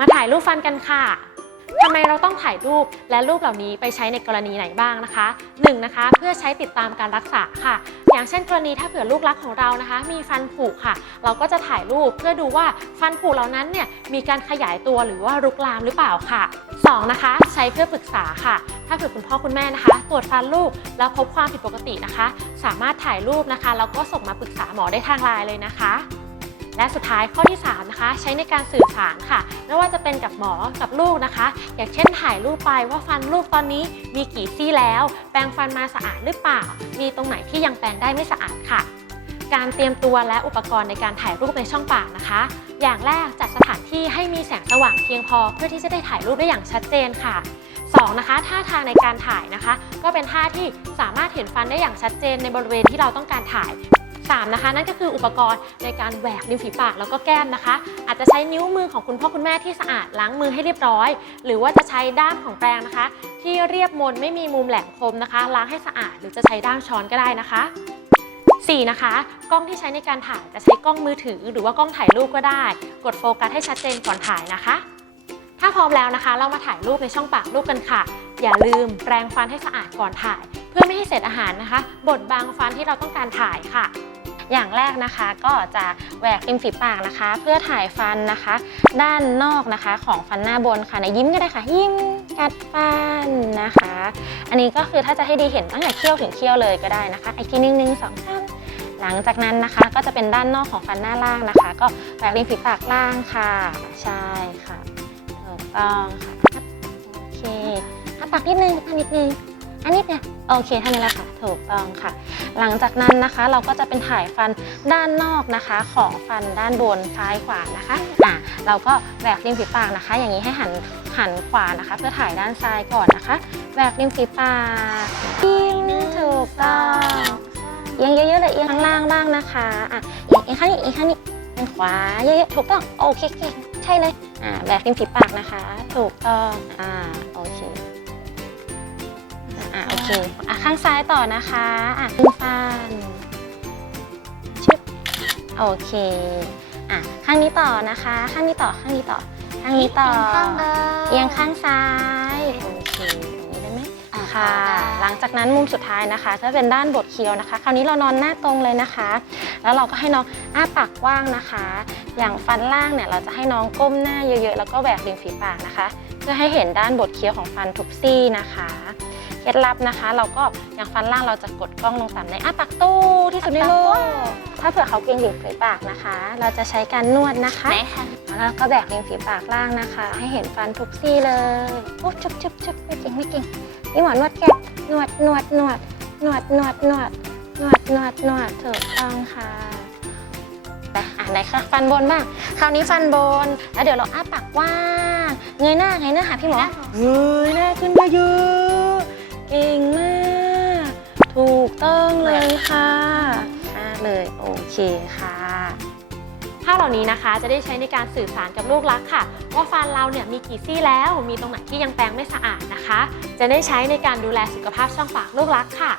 มาถ่ายรูปฟันกันค่ะทำไมเราต้องถ่ายรูปและรูปเหล่านี้ไปใช้ในกรณีไหนบ้างนะคะหนึ่งนะคะเพื่อใช้ติดตามการรักษาค่ะ อย่างเช่นกรณีถ้าเผื่อลูกรักของเรานะคะ มีฟันผุค่ะ เราก็จะถ่ายรูปเพื่อดูว่าฟันผุเหล่านั้นเนี่ยมีการขยายตัวหรือว่ารุกลามหรือเปล่าค่ะสองนะคะ ใช้เพื่อปรึกษาค่ะ ถ้าเผื่อคุณพ่อคุณแม่นะคะ ตรวจฟันลูกแล้วพบความผิดปกตินะคะ สามารถถ่ายรูปนะคะแล้วก็ส่งมาปรึกษาหมอได้ทางไลน์เลยนะคะ และสุดท้ายข้อที่ 3 นะคะ ใช้ในการสื่อสารค่ะ ไม่ว่าจะเป็นกับหมอกับลูกนะคะ อย่างเช่นถ่ายรูปไปว่าฟันลูกตอนนี้มีกี่ซี่แล้ว แปรงฟันมาสะอาดหรือเปล่า มีตรงไหนที่ยังแปรงได้ไม่สะอาดค่ะ การเตรียมตัวและอุปกรณ์ในการถ่ายรูปในช่องปากนะคะ อย่างแรกจัดสถานที่ให้มีแสงสว่างเพียงพอ เพื่อที่จะได้ถ่ายรูปได้อย่างชัดเจนค่ะ 2. นะคะท่าทางในการถ่ายนะคะ ก็เป็นท่าที่สามารถเห็นฟันได้อย่างชัดเจนในบริเวณที่เราต้องการถ่าย 3. นะคะ นั่นก็คืออุปกรณ์ในการแหวกริมฝีปากแล้วก็แก้มนะคะ อาจจะใช้นิ้วมือของคุณพ่อคุณแม่ที่สะอาดล้างมือให้เรียบร้อย หรือว่าจะใช้ด้ามของแปรงนะคะ ที่เรียบมนไม่มีมุมแหลมคมนะคะล้างให้สะอาด หรือจะใช้ด้ามช้อนก็ได้นะคะ 4. นะคะ กล้องที่ใช้ในการถ่ายจะใช้กล้องมือถือ หรือว่ากล้องถ่ายรูปก็ได้ กดโฟกัสให้ชัดเจนก่อนถ่ายนะคะ ถ้าพร้อมแล้วนะคะ เรามาถ่ายรูปในช่องปากลูกกันค่ะ อย่าลืมแปรงฟันให้สะอาดก่อนถ่าย เพื่อไม่ให้เศษอาหารนะคะบดบังฟันที่เราต้องการถ่ายค่ะ อย่างแรกนะคะก็จะแหวกริมฝีปากนะคะ เพื่อถ่ายฟันนะคะ ด้านนอกนะคะของฟันหน้าบนค่ะในยิ้มก็ได้ค่ะ ยิ้มกัดฟันนะคะ อันนี้ก็คือถ้าจะให้ดีเห็นตั้งแต่เคี้ยวถึงเคี้ยวเลยก็ได้นะคะไอทีหนึงหนึ่งสองสามหลังจากนั้นนะคะก็จะเป็นด้านนอกของฟันหน้าล่างนะคะ ก็แหวกริมฝีปากล่างค่ะ ใช่ค่ะถูกต้องค่ะโอเคอะปากนิดนึงอันนิดนึง อันนิดเนี่ยโอเคเท่านี้แหละค่ะถูกต้องค่ะ หลังจากนั้นนะคะเราก็จะเป็นถ่ายฟันด้านนอกนะคะ ของฟันด้านบนซ้ายขวานะคะอะเราก็แหวกริมฝีปากนะคะ อย่างนี้ให้หันหันขวานะคะ เพื่อถ่ายด้านซ้ายก่อนนะคะแหวกริมฝีปากยิ้มถูกต้องเอียงเยอะๆเลยเอียงข้างล่างบ้างนะคะอะเอียงข้างนี้เอียงข้างนี้เป็นขวาเยอะๆถูกต้องโอเคเก่งใช่เลยอะแหวกริมฝีปากนะคะ ถูกต้องอ่าโอเค อะโอเคอะข้างซ้ายต่อนะคะอะขึ้นฟันชึบโอเคอะข้างนี้ต่อนะคะ ข้างนี้ต่อข้างนี้ต่อข้างนี้ต่อข้างเดิมเอียงข้างซ้ายโอเคอย่างนี้ได้ไหมอะค่ะได้หลังจากนั้นมุมสุดท้ายนะคะจะเป็นด้านบดเคี้ยวนะคะ คราวนี้เรานอนหน้าตรงเลยนะคะ แล้วเราก็ให้น้องอ้าปากกว้างนะคะ อย่างฟันล่างเนี่ยเราจะให้น้องก้มหน้าเยอะๆ แล้วก็แหวกริมฝีปากนะคะ เพื่อให้เห็นด้านบดเคี้ยวของฟันทุกซี่นะคะ เคล็ดลับนะคะ เราก็อย่างฟันล่างเราจะกดกล้องลงต่ำในอ้าปากตู้ที่สุดในโลกถ้าเผื่อเขาเกรงริมฝีปากนะคะ เราจะใช้การนวดนะคะไหนคะแล้วก็แบกริมฝีปากล่างนะคะ ให้เห็นฟันทุกซี่เลยโอ้ชุบชุบชุบไม่เก่งไม่เก่งนี่หมอนวดแก้มนวดนวดนวดนวดนวดนวดนวดนวดนวดถูกต้องค่ะไปอะไหนคะฟันบนบ้าง คราวนี้ฟันบน แล้วเดี๋ยวเราอ้าปากกว้าง เงยหน้าเงยหน้าหาพี่หมอเงยหน้าขึ้นเยอะๆ เก่งมาก ถูกต้องเลยค่ะอ่าเลยโอเคค่ะภาพเหล่านี้นะคะจะได้ใช้ในการสื่อสารกับลูกรักค่ะ ว่าฟันเราเนี่ยมีกี่ซี่แล้ว มีตรงไหนที่ยังแปรงไม่สะอาดนะคะ จะได้ใช้ในการดูแลสุขภาพช่องปากลูกรักค่ะ